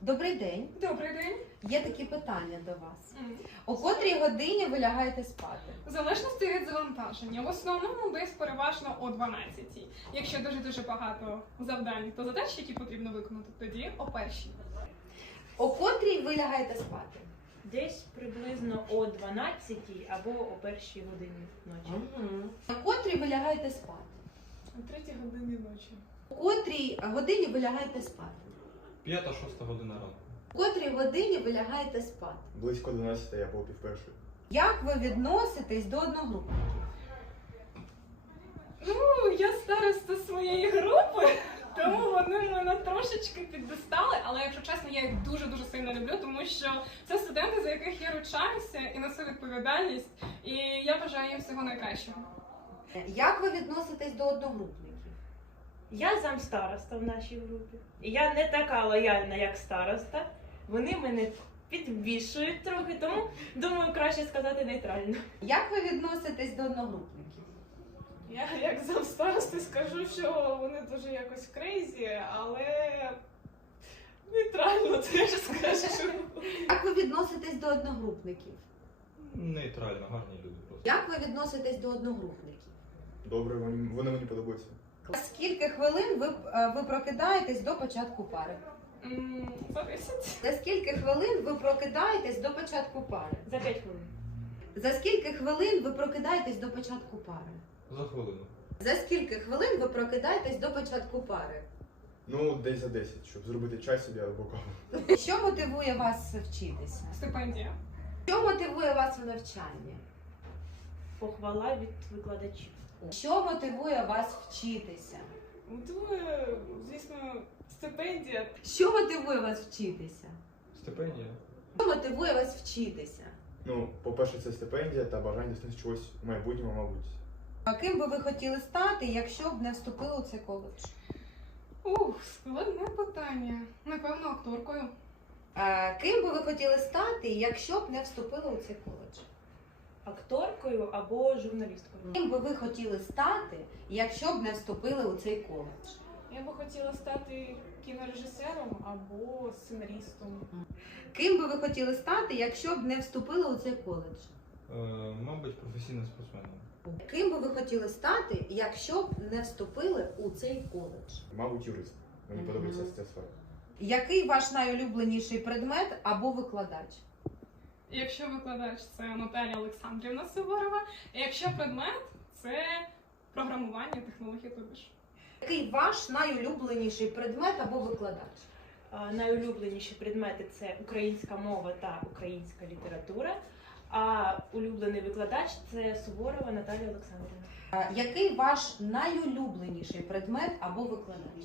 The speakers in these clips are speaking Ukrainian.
Добрий день. Добрий день. Є такі питання до вас. О котрій годині ви лягаєте спати? В залежності від завантаження. В основному десь переважно о 12. Якщо дуже дуже багато завдань, то задачі, які потрібно виконати, тоді о першій. О котрій ви лягаєте спати? Десь приблизно о 12 або о першій годині ночі. О котрій ви лягаєте спати? О третій годині ночі. О котрій годині ви лягаєте спати? П'ята-шоста година ранку. О котрій годині ви лягаєте спати? Близько 12 або пів першої. Як ви відноситесь до одногрупників? Ну, я староста своєї групи, тому вони мене трошечки піддостали, але якщо чесно, я їх дуже дуже сильно люблю, тому що це студенти, за яких я ручаюся і несу відповідальність, і я бажаю їм всього найкращого. Як ви відноситесь до одногрупників? Я замстароста в нашій групі. Я не така лояльна, як староста. Вони мене підвішують трохи, тому думаю, краще сказати нейтрально. Як ви відноситесь до одногрупників? Я як завстарости скажу, що вони дуже якось крейзі, але нейтрально теж скажу. Як ви відноситесь до одногрупників? Нейтрально, гарні люди просто. Як ви відноситесь до одногрупників? Добре, вони, вони мені подобаються. За скільки хвилин ви, е, ви прокидаєтесь до початку пари? М, За 10. За скільки хвилин ви прокидаєтесь до початку пари? За 5 хвилин. За скільки хвилин ви прокидаєтесь до початку пари? За хвилину. За скільки хвилин ви прокидаєтесь до початку пари? Ну, десь за 10, щоб зробити чай собі або каву. Що мотивує вас вчитися? Стипендія. Що мотивує вас у навчанні? Похвала від викладачів. Що мотивує вас вчитися? Мотивує, звісно, стипендія. Що мотивує вас вчитися? Стипендія. Що мотивує вас вчитися? Ну, по-перше, це стипендія та бажання досягнути чогось в майбутньому, мабуть. А ким би ви хотіли стати, якщо б не вступили у цей коледж? Ух, складне питання. Напевно, акторкою. А, ким би ви хотіли стати, якщо б не вступили у цей коледж? Акторкою або журналісткою. Ким би ви хотіли стати, якщо б не вступили у цей коледж? Я би хотіла стати кінорежисером або сценаристом. Ким би ви хотіли стати, якщо б не вступили у цей коледж? Е, мабуть, професійним спортсменом. Ким би ви хотіли стати, якщо б не вступили у цей коледж? Мабуть, юрист. Мені Мгм. подобається ця сфера. Який ваш найулюбленіший предмет або викладач? Якщо викладач це Наталя Олександрівна Суворова, якщо предмет це програмування технології тобі Який ваш найулюбленіший предмет або викладач? А, Найулюбленіші предмети це українська мова та українська література. А улюблений викладач це Суворова Наталія Олександрівна. А, Який ваш найулюбленіший предмет або викладач?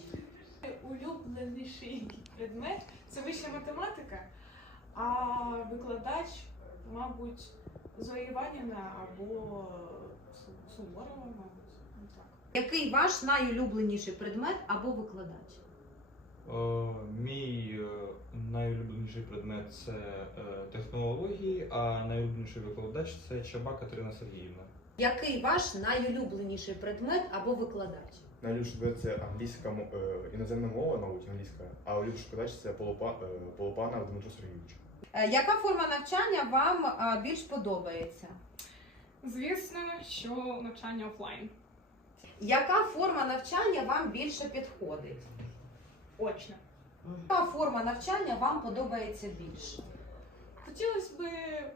Улюбленіший предмет це вища математика, а викладач, мабуть, Зоя Іванівна або Су- Суворова, мабуть. Ну, так. Який ваш найулюбленіший предмет або викладач? Е, мій е, найулюбленіший предмет це е, технології, а найулюбленіший викладач це Чаба Катерина Сергіївна. Який ваш найулюбленіший предмет або викладач? Найлюбший предмет це англійська мо- е, іноземна мова, мабуть, англійська, а улюблений викладач це Полупа, е, Полупанов Дмитро Сергійович. Е, Яка форма навчання вам більш подобається? Звісно, що навчання офлайн. Яка форма навчання вам більше підходить? Очна. Яка форма навчання вам подобається більше? Хотілося б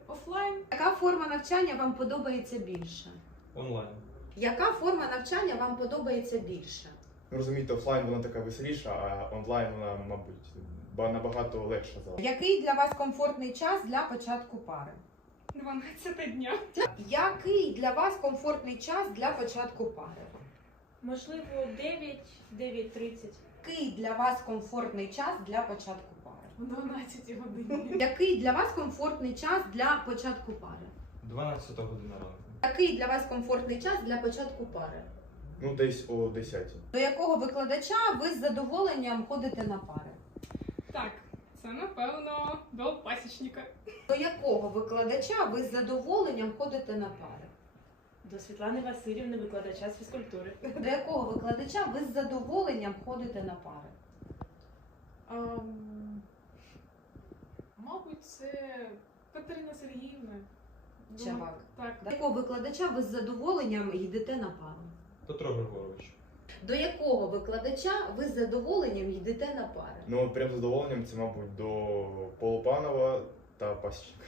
офлайн. Яка форма навчання вам подобається більше? Онлайн. Яка форма навчання вам подобається більше? Ну, розумієте, офлайн вона така веселіша, а онлайн вона, мабуть, набагато легша за. Який для вас комфортний час для початку пари? 12 дня. Який для вас комфортний час для початку пари? Можливо, 9, 9.30. Який для вас комфортний час для початку пари? 12 годині. Який для вас комфортний час для початку пари? 12 година ранку. Який для вас комфортний час для початку пари? Ну, десь о 10. До якого викладача ви з задоволенням ходите на пари? Так, це напевно до пасічника. До якого викладача ви з задоволенням ходите на пари? До Світлани Васильівни, викладача з фізкультури. До якого викладача ви з задоволенням ходите на пари? Ам, Мабуть, це Катерина Сергіївна. Чабак. Так. До якого викладача ви з задоволенням йдете на пару? Петро Григорович. До якого викладача ви з задоволенням йдете на пари? Ну, прям задоволенням це, мабуть, до Полупанова та Пасічника.